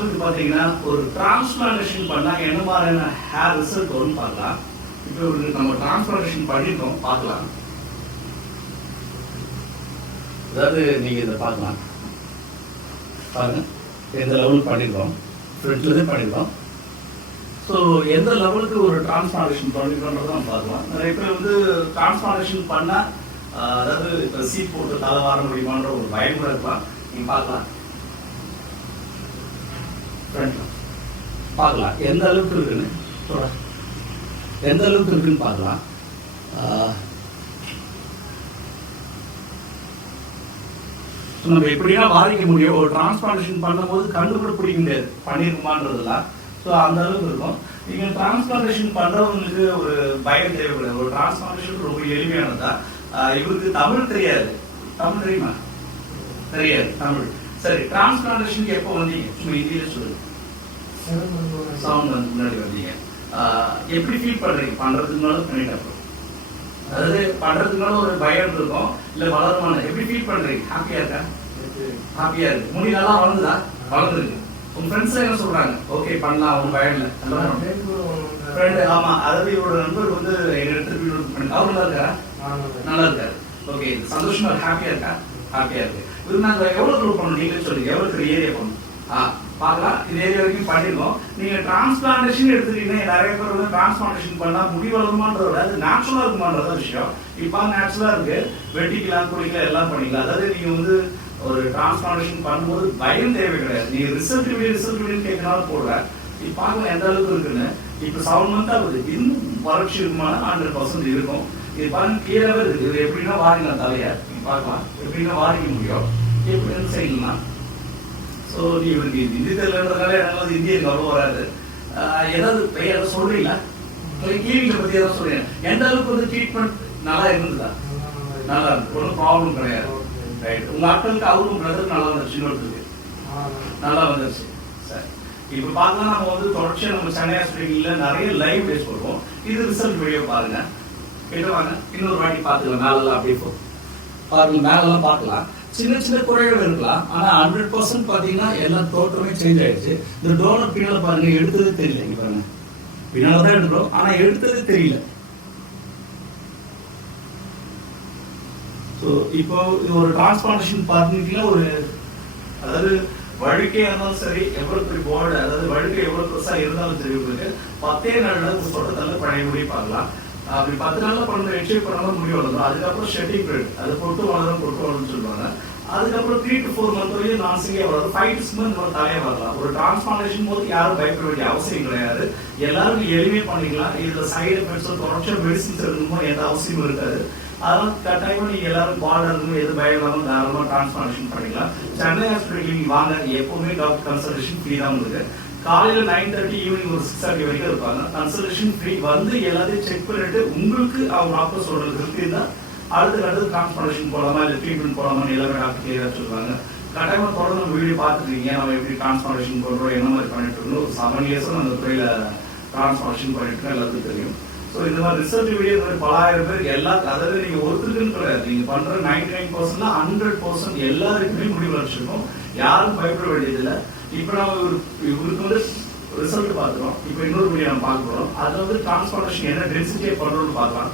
மக்களுக்கு பார்த்தீங்கன்னா ஒரு டிரான்ஸ்பிளான்டேஷன் பண்ணா என்ன மாதிரியான ஹேர் ரிசல்ட் வரும்னு பார்க்கலாம். இப்போ நம்ம டிரான்ஸ்பிளான்டேஷன் பண்ணிட்டோம், பார்க்கலாம். அதாவது நீங்க இதை பார்க்கலாம், பாருங்க எந்த லெவலுக்கு பண்ணிருக்கோம், ஃப்ரண்ட்லேயே பண்ணிருக்கோம். ஸோ எந்த லெவலுக்கு ஒரு டிரான்ஸ்பிளான்டேஷன் பண்ணிருக்கோன்றதை நம்ம பார்க்கலாம். நிறைய பேர் வந்து டிரான்ஸ்பிளான்டேஷன் பண்ணா அதாவது இப்போ சீட் போட்டு தலை வார முடியுமான்ற ஒரு பயம் கூட இருக்கலாம். நீங்க பார்க்கலாம், பார்க்கலாம் எந்த அளவுக்கு இருக்குன்னு, எந்த அளவுக்கு இருக்குன்னு பார்க்கலாம். நம்ம எப்படின்னா பாதிக்க முடியும். ஒரு டிரான்ஸ்பிளான்டேஷன் பண்ணும்போது கண்டுபிடி பிடிக்க முடியாது பண்ணிருக்குமான்றதுலாம். ஸோ அந்த அளவுக்கு இருக்கும். நீங்க டிரான்ஸ்பிளான்டேஷன் பண்றவங்களுக்கு ஒரு பயம் தேவைப்படாது. ஒரு டிரான்ஸ்பிளான்டேஷன் ரொம்ப எளிமையானதா. இவருக்கு தமிழ் தெரியாது, தமிழ் தெரியுமா? தெரியாது தமிழ். சரி, டிரான்ஸ்பிளான்டேஷனுக்கு எப்போ வந்தீங்க? சும்மா இந்தியில சொல்லுங்க. 7 months முன்னாடி வந்தீங்க. எப்படி ஃபீல் பண்றீங்க? பண்றதுக்குனாலும் பண்ணிட்டப்போ அதாவது பண்றதுக்குனால ஒரு பயம் இருக்கும், இல்ல வளருமான எப்படி ஃபீல் பண்றீங்க? ஹாப்பியா இருக்கா? ஹாப்பியா இருக்கு. முடி நல்லா வளர்ந்துதா? வளர்ந்துருக்கு. உங்க ஃப்ரெண்ட்ஸ் என்ன சொல்றாங்க? ஓகே பண்ணலாம், அவங்க பயம் இல்லை. ஃப்ரெண்டு, ஆமா, அதாவது இவரோட நண்பர் வந்து எங்க இடத்துல அவர் நல்லா இருக்காரா? நல்லா இருக்காரு. ஓகே, சந்தோஷமா ஹாப்பியா இருக்கா? ஹாப்பியா இருக்கு. இது நாங்க எவ்வளவு குரூப் பண்ணணும் நீங்களே சொல்லுங்க, எவ்வளவு ஏரியா பண்ணணும்? பார்க்கலாம். இது ஏரியா வரைக்கும் பண்ணிருக்கோம். நீங்க டிரான்ஸ்பிளான்டேஷன் எடுத்துட்டீங்கன்னா நிறைய பேர் வந்து டிரான்ஸ்பிளான்டேஷன் பண்ணா முடி வளருமான்றத அது நேச்சுரலா இருக்குமான்றத விஷயம். இப்ப நேச்சுரலா இருக்கு, வெட்டிக்கலாம், குளிக்கலாம், எல்லாம் பண்ணிக்கலாம். அதாவது நீங்க வந்து ஒரு டிரான்ஸ்பிளான்டேஷன் பண்ணும்போது பயம் தேவை கிடையாது. நீங்க ரிசல்ட் வீடியோ கேட்கனாலும் போடுற இப்ப பார்க்கலாம் எந்த அளவுக்கு இருக்குன்னு. இப்ப 7 months ஆகுது, இன்னும் வறட்சி இருக்குமான 100% இருக்கும். இது பாருங்க கிளியராகவே இருக்கு. இது எப்படின்னா வாரிக்கலாம் தலைய, நீங்க பார்க்கலாம் எப்படின்னா வாரிக்க முடியும், எப்படின்னு செய்யலாம். ஸோ இவருக்கு ஹிந்தி தெரியலன்றதுனால எனக்கு இந்திய கவனம் வராது. ஏதாவது பெயர் சொல்றீங்களா? கிளினிக்கை பத்தி ஏதாவது சொல்றீங்க? எந்த அளவுக்கு வந்து ட்ரீட்மெண்ட் நல்லா இருந்ததா? நல்லா இருக்கு, ஒன்றும் ப்ராப்ளம் கிடையாது. ரைட், உங்க ஆட்களுக்கு அவரும் பிரதர் நல்லா வந்துருச்சு, இன்னொருத்தருக்கு நல்லா வந்துருச்சு. சரி, இப்ப பார்க்கலாம் நம்ம வந்து தொடர்ச்சியா நம்ம சென்னை ஹாஸ்பிட்டல்ல நிறைய லைவ் டேஸ் போடுவோம். இது ரிசல்ட் வீடியோ பாருங்க, கேட்டு வாங்க. இன்னொரு வாட்டி பாத்துக்கலாம். மேலெல்லாம் அப்படியே பாருங்க, மேலெல்லாம் பார்க்கலாம். சின்ன சின்ன குறைகள் இருக்கலாம், ஆனா 100% பாத்தீங்கன்னா எல்லா தோற்றமே சேஞ்ச் ஆயிடுச்சு. இந்த டோனர் பின்னால பாருங்க, எடுத்தது தெரியல. இங்க பாருங்க, பின்னால்தான் எடுக்கிறோம், ஆனா எடுத்தது தெரியல. ஸோ இப்போ இது ஒரு டிரான்ஸ்பிளான்டேஷன் பார்த்தீங்கன்னா ஒரு அதாவது வழுக்கையா இருந்தாலும் சரி, எவ்வளவு பெரிய போர்டு, அதாவது வழுக்கை எவ்வளவு பெருசா இருந்தாலும் சரி, உங்களுக்கு 10 நாள்ல சொல்றதால பழைய முடி பார்க்கலாம். அப்படி 10 நாள்ல பண்ண எக்ஸ்ட்ரீவ் பண்ணாலும் முடி வளரும். அதுக்கப்புறம் ஷெட்டிங் பீரியட், அது பொட்டு வளரும்னு சொல்லுவாங்க. அதுக்கப்புறம் 3 to 4 months வரையும் நான்சிங்கே வளரும். 5 to 6 months ஒரு தலையை வரலாம். ஒரு டிரான்ஸ்பிளான்டேஷன் போது யாரும் பயப்பட வேண்டிய அவசியம் கிடையாது. எல்லாருக்கும் எளிமையா பண்ணிக்கலாம். இதுல சைடு எஃபெக்ட்ஸ் தொடர்ச்சியா மெடிசின்ஸ் எடுக்கணுமோ எந்த அவசியமும் இருக்காது. அதெல்லாம் கட்டாயமா நீங்க எல்லாரும் பார்டர் எது பயங்கரமும் தாராளமா டிரான்ஸ்பிளான்டேஷன் பண்ணிக்கலாம். சென்னை ஹாஸ்பிட்டல் நீங்க வாங்க, எப்பவுமே டாக்டர் கன்சல்டேஷன் ஃப்ரீ தான் உங்களுக்கு. காலையில 9:30 ஈவினிங் ஒரு 6:30 வரைக்கும் இருப்பாங்க. Consultation free. வந்து எல்லாத்தையும் செக் பண்ணிட்டு உங்களுக்கு அவங்க டாக்டர் சொல்றது திருப்தி இருந்தா அடுத்து டிரான்ஸ்பிளான்டேஷன் போலாமா இல்ல ட்ரீட்மெண்ட் போலாமா எல்லாமே டாக்டர் கிளியரா சொல்லுவாங்க. கட்டாயமா தொடர்ந்து நம்ம வீடியோ பார்த்துருக்கீங்க, நம்ம எப்படி டிரான்ஸ்பிளான்டேஷன் பண்றோம், என்ன மாதிரி பண்ணிட்டு இருக்கோம். ஒரு 7 years அந்த துறையில டிரான்ஸ்பிளான்டேஷன் பண்ணிட்டு இருக்கோம், எல்லாத்துக்கும் தெரியும். ஸோ இந்த மாதிரி ரிசல்ட் வீடியோ பலாயிரம் பேர் எல்லா, அதாவது நீங்க ஒருத்தருக்குன்னு கிடையாது, நீங்க பண்ற 99% 100% எல்லாருக்குமே முடி வளர்ச்சிருக்கும். யாரும் பயப்பட வேண்டியதில்லை. இப்ப நம்ம இவருக்கு வந்து ரிசல்ட் பார்க்கிறோம். இப்ப இன்னொரு வீடியோ நம்ம பார்க்க போறோம். அதுல வந்து டிரான்ஸ்பிளான்டேஷன் என்ன டென்சிட்டியை பண்றோம்னு பார்க்கலாம்.